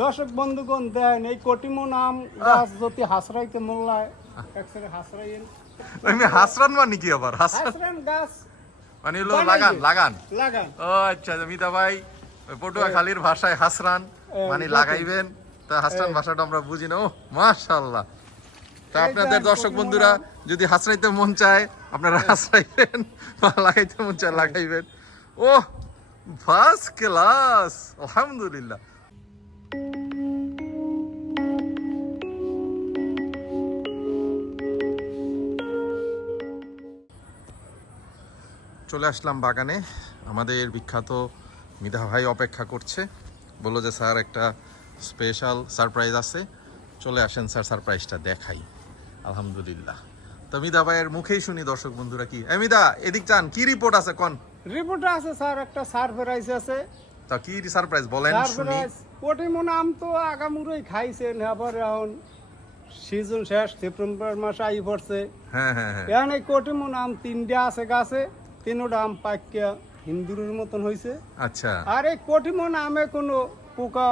দর্শক বন্ধুগণ দেন এই কটিমন আম গাছ যদি হাসরাইতে মোল্লায় একসাথে হাসরাইন আমি হাসরান মানে কি আবার হাসরান গাছ মানে হলো লাগান লাগান লাগান। ও আচ্ছা মিতা ভাই পটুয়াখালীর ভাষায় হাসরান মানে লাগাইবেন। তা হাসরান ভাষাটা আমরা বুঝি না। ও মাশাআল্লাহ। তা আপনাদের দর্শক বন্ধুরা যদি হাসরাইতে মন চায় আপনারা হাসরাইবেন, বা লাগাইতে মন চায় লাগাইবেন। ও ফার্স্ট ক্লাস, আলহামদুলিল্লাহ। চলে আসলাম বাগানে। আমাদের বিখ্যাত মিতা ভাই অপেক্ষা করছে, বললো যে স্যার একটা স্পেশাল সারপ্রাইজ আছে, চলে আসেন স্যার, সারপ্রাইজটা দেখাই। আলহামদুলিল্লাহ। তো মিতা ভাইয়ের মুখেই শুনি দর্শক বন্ধুরা কি মিতা এদিক চান কি রিপোর্ট আছে কোন? রিপোর্ট আছে স্যার, একটা সারপ্রাইজ আছে। তা কি সারপ্রাইজ বলেন শুনি। কটিমন আম তো আগামুরই খাইছেন, আবার এখন সিজন শেষ, সেপ্টেম্বর মাসে আই পড়ছে। হ্যাঁ হ্যাঁ হ্যাঁ। এখন এই কটিমন আম তিনটা আছে গাছে, তিনটা আম পাকিয়া হিন্দুরের মতন হয়েছে। আচ্ছা। আর এই কটিমন আমে কোনো পোকা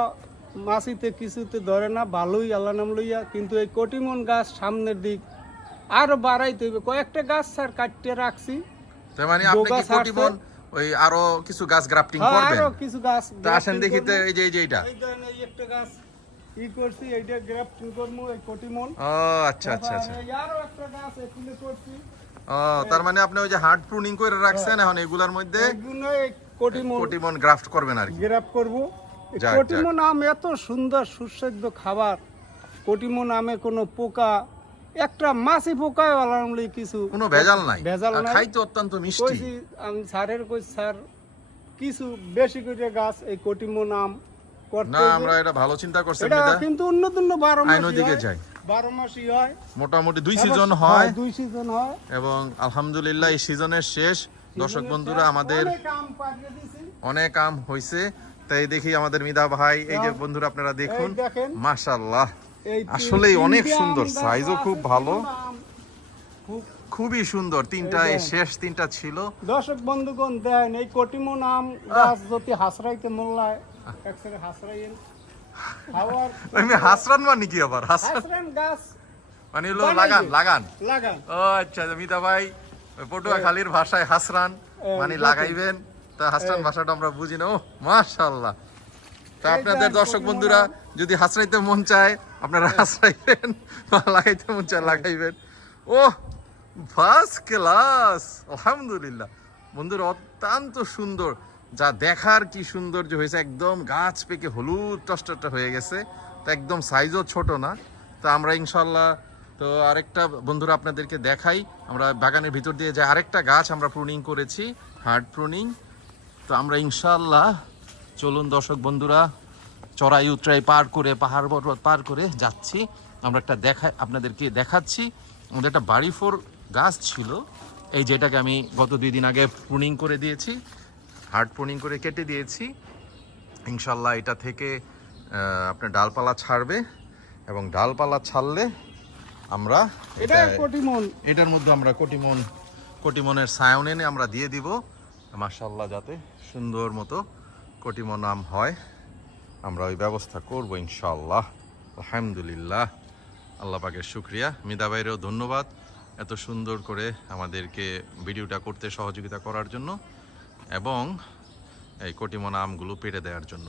মাছিতে কিছুতে ধরে না, ভালোই আল্লাহ নাম লইয়া। কিন্তু এই কটিমন গাছ সামনের দিক আরো বাড়াইতে হইবে। কয়েকটা গাছ স্যার কাটতে রাখছি। তার মানে আপনি কি কটিমন ওই আরো কিছু গাছ গ্রাফটিং করবেন? আরো কিছু গাছ তা আসেন দেখিতে। এই যে এইটা এই দেন, এই একটা গাছ ই করছি, এইটা গ্রাফটিং করমু এই কটিমন। ও আচ্ছা আচ্ছা আচ্ছা। এই আরো একটা গাছ এখানে করছি। ও তার মানে আপনি ওই যে হার্ড প্রুনিং করে রাখছেন, এখন এগুলার মধ্যে এগুলো এই কটিমন গ্রাফট করবেন আর কি। গ্রাফট করব। যাক, কটিমন আম এত সুন্দর সুস্বাদ্য খাবার। কটিমন আমে কোনো পোকা, একটা মাছি পোকায় আলামলি কিছু কোনো ভেজাল নাই, ভেজাল নাই। খাইতে অত্যন্ত মিষ্টি। কইছি আমি স্যারের কইছি স্যার কিছু বেশি করে গাছ এই কটিমন আম করতে না আমরা এটা ভালো চিন্তা করছেন এটা মিতা। কিন্তু অন্য 12 মাস আইনো দিকে যাই, 12 মাসই হয়, মোটামুটি 2 সিজন হয়। 2 সিজন হয়। এবং আলহামদুলিল্লাহ এই সিজনের শেষ। দর্শক বন্ধুরা আমাদের অনেক আম পাঠিয়ে দিছি। অনেক আম হইছে। তাই দেখি আমাদের মিতা ভাই, এই যে বন্ধুরা আপনারা দেখুন, এই দেখেন। মাশাআল্লাহ এই আসলেই অনেক তিনটে সুন্দর, আম সাইজও গাছ খুব আছে, ভালো, তিনটা আম। খুবই সুন্দর। তিনটা এই শেষ তিনটা ছিল। দর্শক বন্ধুগণ দেন এই কটিমন আম গাছ যদি হাসরাইতে মোল্লায় একসাথে হাসরাইন খাওয়ার। আমি হাসরান মানে কি আবার হাসরান গাছ মানে হলো লাগান লাগান। লাগান। ও আচ্ছা মিতা ভাই পটুয়াখালীর ভাষায় হাসরান মানে লাগাইবেন। তা হাসরান ভাষাটা আমরা বুঝি না। ও মাশাআল্লাহ। তা আপনাদের দর্শক বন্ধুরা যদি হাসরাইতে মন চায় আপনারা হাসরাইবেন, বা লাগাইতে মন চায় লাগাইবেন। ও ফার্স্ট ক্লাস, আলহামদুলিল্লাহ। বন্ধুরা অত্যন্ত সুন্দর, যা দেখার কি সৌন্দর্য হয়েছে। একদম গাছ পেকে হলুদ টসটটা হয়ে গেছে। তো একদম সাইজও ছোট না। তা আমরা ইনশাল্লাহ তো আরেকটা বন্ধুরা আপনাদেরকে দেখাই, আমরা বাগানের ভিতর দিয়ে যে আরেকটা গাছ আমরা প্রুনিং করেছি, হার্ড প্রুনিং। তো আমরা ইনশাল্লাহ চলুন দর্শক বন্ধুরা, চড়াই উতরাই পার করে, পাহাড় পর্বত পার করে যাচ্ছি। আমরা একটা আপনাদেরকে দেখাচ্ছি। আমাদের একটা বাড়ি ফোর গাছ ছিল, এই যেটাকে আমি গত 2 দিন আগে প্রুনিং করে দিয়েছি, হার্ড প্রুনিং করে কেটে দিয়েছি। ইনশাল্লাহ এটা থেকে আপনার ডালপালা ছাড়বে, এবং ডালপালা ছাড়লে আমরা এটার মধ্যে আমরা কটিমনের সায়ন এনে আমরা দিয়ে দিব, মাশাআল্লাহ, যাতে সুন্দর মতো কটিমন আম হয়। আমরা ওই ব্যবস্থা করব ইনশাআল্লাহ। আলহামদুলিল্লাহ, আল্লাহ পাকের শুকরিয়া। মিতা ভাইয়েরও ধন্যবাদ এত সুন্দর করে আমাদেরকে ভিডিওটা করতে সহযোগিতা করার জন্য, এবং এই কটিমন আমগুলো পেড়ে দেওয়ার জন্য।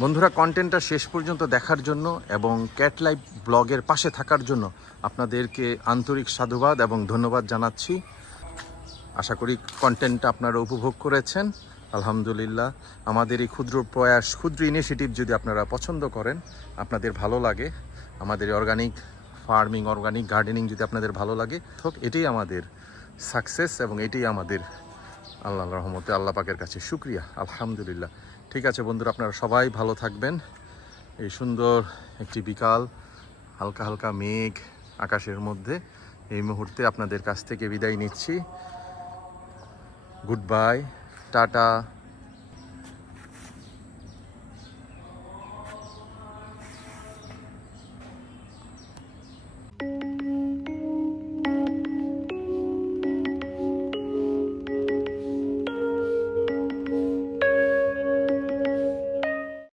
বন্ধুরা কন্টেন্টটা শেষ পর্যন্ত দেখার জন্য এবং ক্যাট লাইফ ব্লগের পাশে থাকার জন্য আপনাদেরকে আন্তরিক সাধুবাদ এবং ধন্যবাদ জানাচ্ছি। আশা করি কন্টেন্টটা আপনারা উপভোগ করেছেন। আলহামদুলিল্লাহ, আমাদের এই ক্ষুদ্র প্রয়াস, ক্ষুদ্র ইনিশিয়েটিভ যদি আপনারা পছন্দ করেন, আপনাদের ভালো লাগে, আমাদের অর্গানিক ফার্মিং, অর্গানিক গার্ডেনিং যদি আপনাদের ভালো লাগে, এটাই আমাদের সাকসেস এবং এটাই আমাদের আল্লাহর রহমতে আল্লাহ পাকের কাছে শুকরিয়া। আলহামদুলিল্লাহ। ঠিক আছে বন্ধুরা, আপনারা সবাই ভালো থাকবেন। এই সুন্দর একটি বিকাল, হালকা হালকা মেঘ আকাশের মধ্যে, এই মুহূর্তে আপনাদের কাছ থেকে বিদায় নিচ্ছি। Good bye, tata.